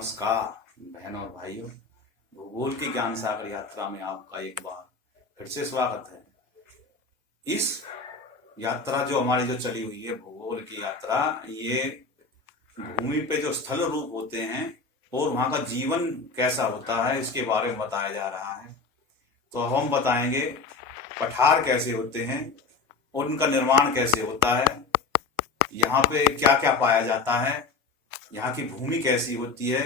नमस्कार बहन और भाइयों। भूगोल की ज्ञान सागर यात्रा में आपका एक बार फिर से स्वागत है। इस यात्रा जो हमारी जो चली हुई है भूगोल की यात्रा, ये भूमि पे जो स्थल रूप होते हैं और वहां का जीवन कैसा होता है इसके बारे में बताया जा रहा है। तो अब हम बताएंगे पठार कैसे होते हैं और उनका निर्माण कैसे होता है, यहाँ पे क्या क्या पाया जाता है, यहाँ की भूमि कैसी होती है,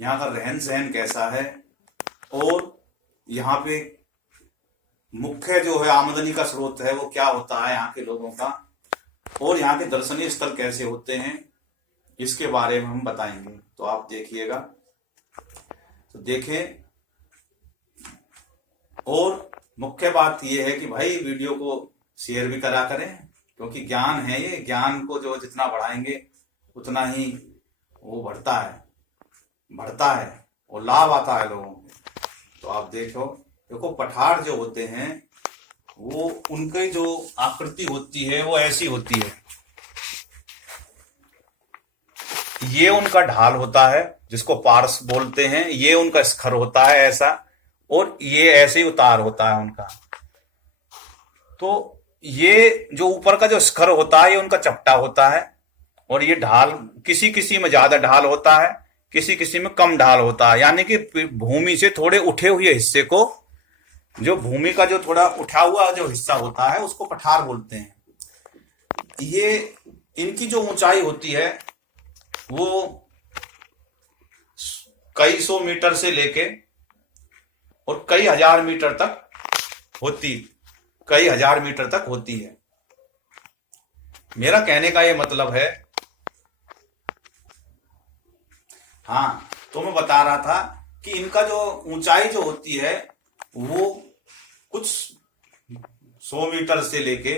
यहाँ का रहन सहन कैसा है और यहाँ पे मुख्य जो है आमदनी का स्रोत है वो क्या होता है यहाँ के लोगों का, और यहाँ के दर्शनीय स्थल कैसे होते हैं इसके बारे में हम बताएंगे। तो आप देखिएगा, तो देखें। और मुख्य बात यह है कि भाई वीडियो को शेयर भी करा करें, क्योंकि ज्ञान है ये, ज्ञान को जो जितना बढ़ाएंगे उतना ही वो बढ़ता है और लाभ आता है लोगों को। तो आप देखो पठार जो होते हैं वो उनकी जो आकृति होती है वो ऐसी होती है। ये उनका ढाल होता है जिसको पार्श्व बोलते हैं, ये उनका शिखर होता है ऐसा, और ये ऐसे ही उतार होता है उनका। तो ये जो ऊपर का जो शिखर होता है ये उनका चपटा होता है, और ये ढाल किसी किसी में ज्यादा ढाल होता है, किसी किसी में कम ढाल होता है। यानी कि भूमि से थोड़े उठे हुए हिस्से को, जो भूमि का जो थोड़ा उठा हुआ जो हिस्सा होता है उसको पठार बोलते हैं। ये इनकी जो ऊंचाई होती है वो कई सौ मीटर से लेके और कई हजार मीटर तक होती है। मेरा कहने का ये मतलब है, हाँ, तो मैं बता रहा था कि इनका जो ऊंचाई जो होती है वो कुछ 100 मीटर से लेके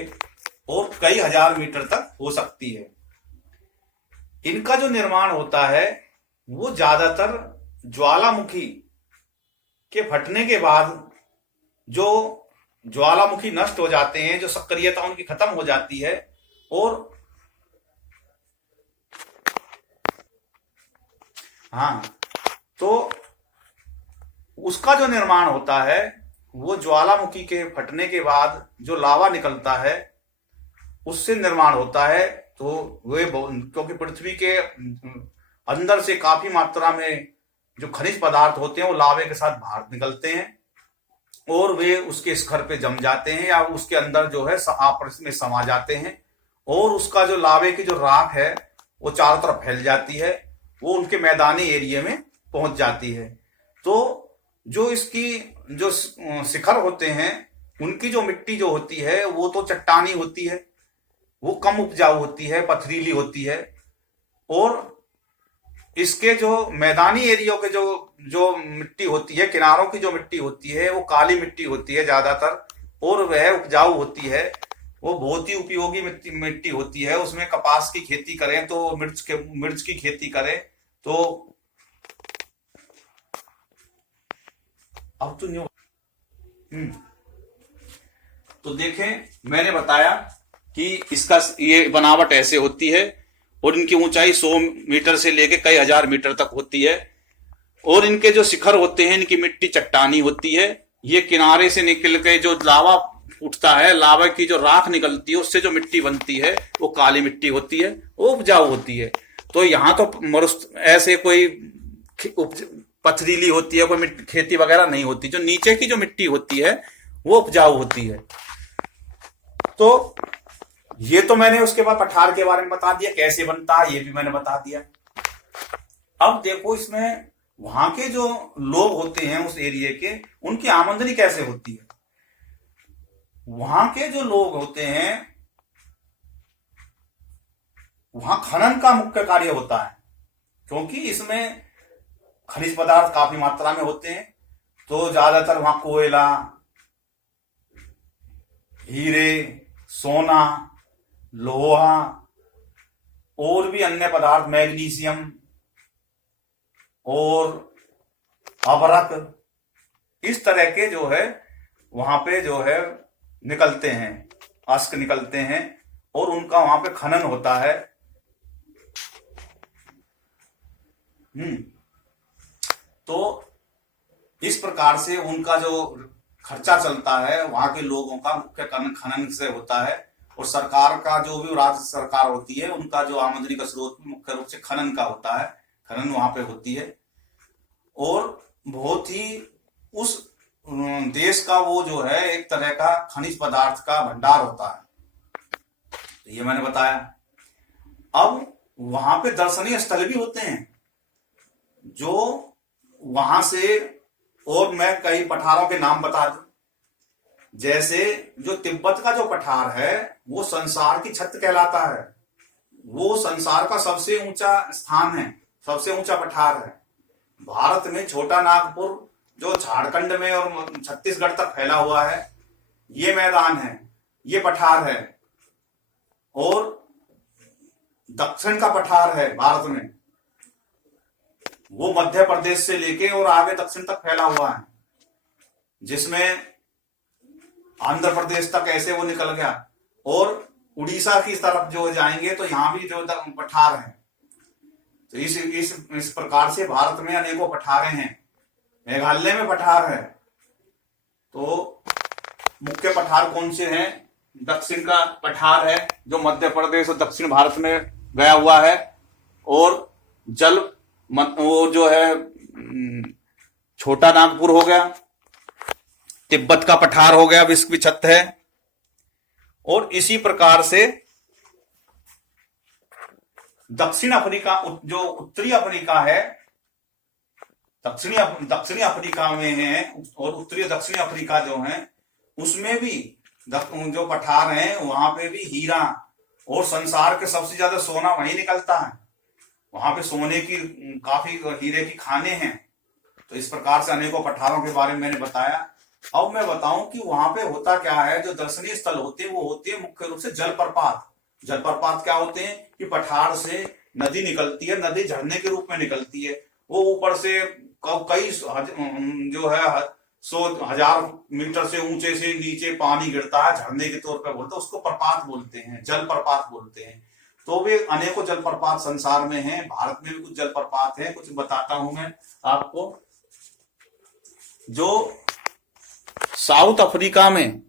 और कई हजार मीटर तक हो सकती है। इनका जो निर्माण होता है वो ज्यादातर ज्वालामुखी के फटने के बाद जो ज्वालामुखी नष्ट हो जाते हैं, जो सक्रियता उनकी खत्म हो जाती है, और हाँ, तो उसका जो निर्माण होता है वो ज्वालामुखी के फटने के बाद जो लावा निकलता है उससे निर्माण होता है। तो वे क्योंकि पृथ्वी के अंदर से काफी मात्रा में जो खनिज पदार्थ होते हैं वो लावे के साथ बाहर निकलते हैं और वे उसके शिखर पे जम जाते हैं या उसके अंदर जो है आपस में समा जाते हैं, और उसका जो लावे की जो राख है वो चारों तरफ फैल जाती है, वो उनके मैदानी एरिया में पहुंच जाती है। तो जो इसकी जो शिखर होते हैं उनकी जो मिट्टी जो होती है वो तो चट्टानी होती है, वो कम उपजाऊ होती है, पथरीली होती है, और इसके जो मैदानी एरिया के जो मिट्टी होती है, किनारों की जो मिट्टी होती है वो काली मिट्टी होती है ज्यादातर, और वह उपजाऊ होती है, वो बहुत ही उपयोगी मिट्टी होती है। उसमें कपास की खेती करें तो मिर्च की खेती करें तो अब तो न्यू तो देखें, मैंने बताया कि इसका ये बनावट ऐसे होती है और इनकी ऊंचाई 100 मीटर से लेके कई हजार मीटर तक होती है, और इनके जो शिखर होते हैं इनकी मिट्टी चट्टानी होती है। ये किनारे से निकल के जो लावा उठता है, लावा की जो राख निकलती है उससे जो मिट्टी बनती है वो काली मिट्टी होती है, वो उपजाऊ होती है। तो यहाँ तो ऐसे कोई पथरीली होती है, कोई खेती वगैरह नहीं होती। जो नीचे की जो मिट्टी होती है वो उपजाऊ होती है। तो ये तो मैंने उसके बाद पठार के बारे में बता दिया, कैसे बनता है ये भी मैंने बता दिया। अब देखो इसमें वहां के जो लोग होते हैं उस एरिया के, उनकी आमदनी कैसे होती है। वहां के जो लोग होते हैं वहां खनन का मुख्य कार्य होता है, क्योंकि इसमें खनिज पदार्थ काफी मात्रा में होते हैं। तो ज्यादातर वहां कोयला, हीरे, सोना, लोहा और भी अन्य पदार्थ, मैग्नीशियम और अभ्रक, इस तरह के जो है वहां पे जो है निकलते हैं, अश्क निकलते हैं, और उनका वहां पे खनन होता है। तो इस प्रकार से उनका जो खर्चा चलता है वहां के लोगों का मुख्य खनन से होता है, और सरकार का जो भी राज्य सरकार होती है उनका जो आमदनी का स्रोत मुख्य रूप से खनन का होता है, खनन वहां पे होती है। और बहुत ही उस देश का वो जो है एक तरह का खनिज पदार्थ का भंडार होता है, तो ये मैंने बताया। अब वहां पे दर्शनीय स्थल भी होते हैं जो वहां से, और मैं कई पठारों के नाम बता दूं, जैसे जो तिब्बत का जो पठार है वो संसार की छत कहलाता है, वो संसार का सबसे ऊंचा स्थान है, सबसे ऊंचा पठार है। भारत में छोटा नागपुर जो झारखंड में और छत्तीसगढ़ तक फैला हुआ है, ये मैदान है, ये पठार है। और दक्षिण का पठार है भारत में, वो मध्य प्रदेश से लेके और आगे दक्षिण तक फैला हुआ है, जिसमें आंध्र प्रदेश तक ऐसे वो निकल गया, और उड़ीसा की तरफ जो जाएंगे तो यहां भी जो पठार है। तो इस प्रकार से भारत में अनेकों पठारे हैं। मेघालय में पठार है। तो मुख्य पठार कौन से हैं? दक्षिण का पठार है जो मध्य प्रदेश और दक्षिण भारत में गया हुआ है, और जल वो जो है छोटा नागपुर हो गया, तिब्बत का पठार हो गया, विश्व की छत है। और इसी प्रकार से दक्षिण अफ्रीका, जो उत्तरी अफ्रीका है, दक्षिणी अफ्रीका में है, और उत्तरी दक्षिणी अफ्रीका जो है उसमें भी जो पठार हैं वहां पे भी हीरा, और संसार के सबसे ज्यादा सोना वहीं निकलता है, वहां पे सोने की काफी हीरे की खाने हैं। तो इस प्रकार से अनेकों पठारों के बारे में मैंने बताया। अब मैं बताऊं कि वहां पे होता क्या है। जो दर्शनीय स्थल होते हैं वो होते हैं मुख्य रूप से जलप्रपात। जलप्रपात क्या होते हैं कि पठार से नदी निकलती है, नदी झरने के रूप में निकलती है, वो ऊपर से कई जो है 100,000 मीटर से ऊंचे से नीचे पानी गिरता है, झरने के तौर पर बोलते हैं, उसको प्रपात बोलते हैं, जलप्रपात बोलते हैं। तो वे अनेकों जलप्रपात संसार में हैं, भारत में भी कुछ जलप्रपात हैं, कुछ बताता हूं मैं आपको। जो साउथ अफ्रीका में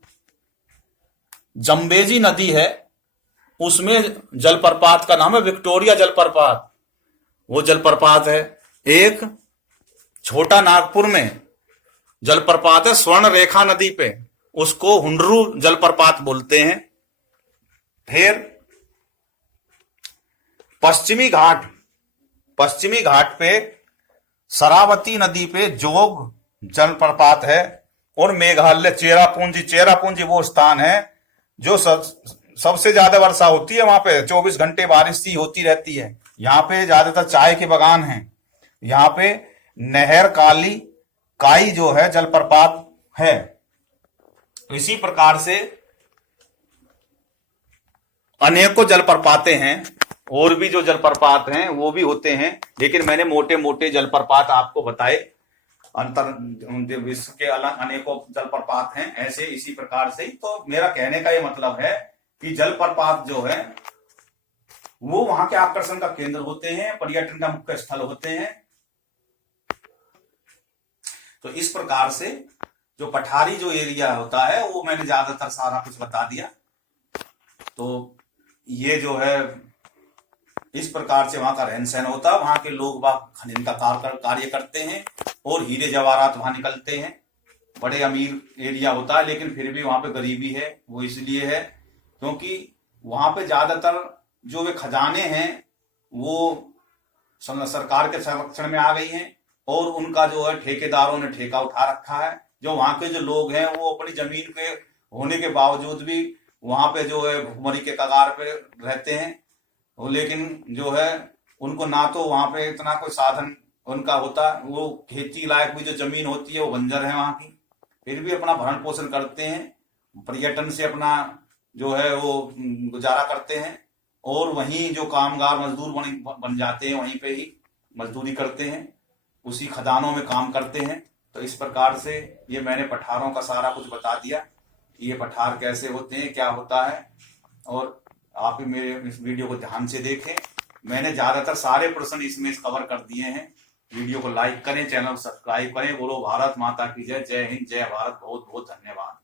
जम्बेजी नदी है, उसमें जलप्रपात का नाम है विक्टोरिया जलप्रपात, वो जलप्रपात है। एक छोटा नागपुर में जलप्रपात है स्वर्ण रेखा नदी पे, उसको हुंडरू जलप्रपात बोलते हैं। फिर पश्चिमी घाट पे शरावती नदी पे जोग जलप्रपात है। और मेघालय चेरापूंजी वो स्थान है जो सबसे ज्यादा वर्षा होती है, वहां पे 24 घंटे बारिश सी होती रहती है। यहाँ पे ज्यादातर चाय के बागान हैं। यहाँ पे नहर काई जो है जलप्रपात है। तो इसी प्रकार से अनेकों जलप्रपातें हैं, और भी जो जलप्रपात हैं वो भी होते हैं, लेकिन मैंने मोटे मोटे जलप्रपात आपको बताए। अंतर विश्व के अलग अनेकों जलप्रपात हैं ऐसे, इसी प्रकार से। तो मेरा कहने का ये मतलब है कि जलप्रपात जो है वो वहां के आकर्षण का केंद्र होते हैं, पर्यटन का मुख्य स्थल होते हैं। तो इस प्रकार से जो पठारी जो एरिया होता है वो मैंने ज्यादातर सारा कुछ बता दिया। तो ये जो है इस प्रकार से वहां का रहन सहन होता है। वहां के लोग बाग खनन का कार्य करते हैं, और हीरे जवाहरात वहां निकलते हैं। बड़े अमीर एरिया होता है, लेकिन फिर भी वहां पे गरीबी है। वो इसलिए है क्योंकि वहां पे ज्यादातर जो वे खजाने हैं वो सरकार के संरक्षण में आ गई हैं, और उनका जो है ठेकेदारों ने ठेका उठा रखा है। जो वहां के जो लोग हैं वो अपनी जमीन के होने के बावजूद भी वहां पे जो है भुखमरी के कगार पे रहते हैं। लेकिन जो है उनको ना तो वहां पे इतना कोई साधन उनका होता, वो खेती लायक भी जो जमीन होती है वो बंजर है वहां की, फिर भी अपना भरण पोषण करते हैं, पर्यटन से अपना जो है वो गुजारा करते हैं। और वहीं जो कामगार मजदूर बन जाते हैं, वहीं पे ही मजदूरी करते हैं, उसी खदानों में काम करते हैं। तो इस प्रकार से ये मैंने पठारों का सारा कुछ बता दिया कि ये पठार कैसे होते हैं, क्या होता है। और आप मेरे इस वीडियो को ध्यान से देखें, मैंने ज्यादातर सारे प्रश्न इसमें कवर कर दिए हैं। वीडियो को लाइक करें, चैनल को सब्सक्राइब करें। बोलो भारत माता की जय। जय हिंद, जय भारत। बहुत बहुत धन्यवाद।